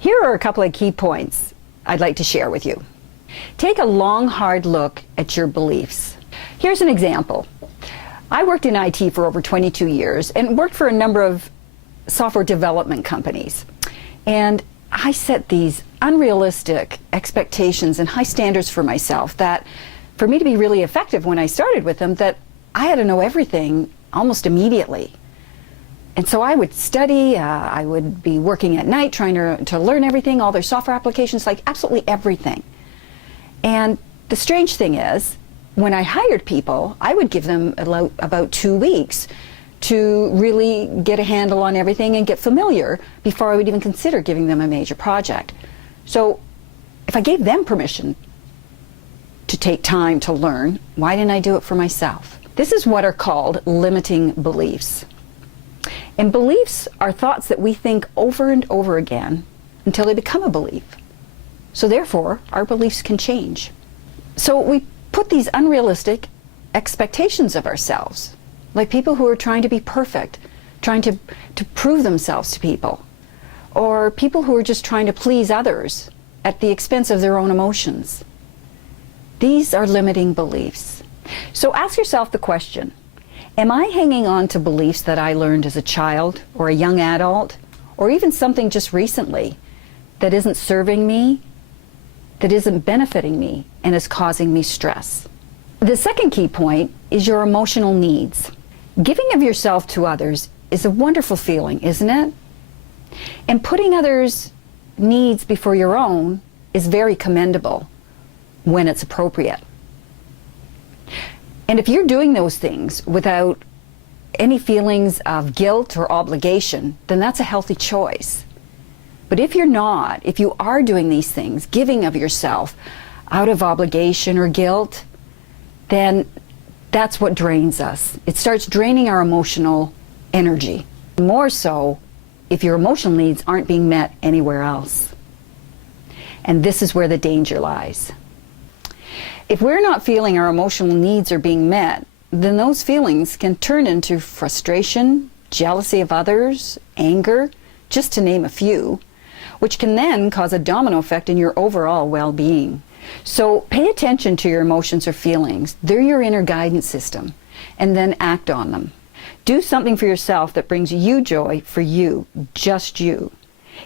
Here are a couple of key points I'd like to share with you. Take a long, hard look at your beliefs. Here's an example. I worked in IT for over 22 years and worked for a number of software development companies. And I set these unrealistic expectations and high standards for myself that for me to be really effective when I started with them, that I had to know everything almost immediately. And so I would study, I would be working at night trying to learn everything, all their software applications, like absolutely everything. And the strange thing is, when I hired people, I would give them about 2 weeks to really get a handle on everything and get familiar before I would even consider giving them a major project. So if I gave them permission to take time to learn, why didn't I do it for myself? This is what are called limiting beliefs. And beliefs are thoughts that we think over and over again until they become a belief. So therefore, our beliefs can change. So we put these unrealistic expectations of ourselves, like people who are trying to be perfect, trying to prove themselves to people, or people who are just trying to please others at the expense of their own emotions. These are limiting beliefs. So ask yourself the question, am I hanging on to beliefs that I learned as a child or a young adult, or even something just recently that isn't serving me, that isn't benefiting me, and is causing me stress? The second key point is your emotional needs. Giving of yourself to others is a wonderful feeling, isn't it? And putting others' needs before your own is very commendable when it's appropriate. And if you're doing those things without any feelings of guilt or obligation, then that's a healthy choice. But if you're not, if you are doing these things, giving of yourself out of obligation or guilt, then that's what drains us. It starts draining our emotional energy. More so if your emotional needs aren't being met anywhere else. And this is where the danger lies. If we're not feeling our emotional needs are being met, then those feelings can turn into frustration, jealousy of others, anger, just to name a few, which can then cause a domino effect in your overall well-being. So pay attention to your emotions or feelings. They're your inner guidance system, and then act on them. Do something for yourself that brings you joy for you, just you.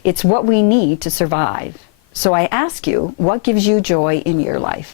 It's what we need to survive. So I ask you, what gives you joy in your life?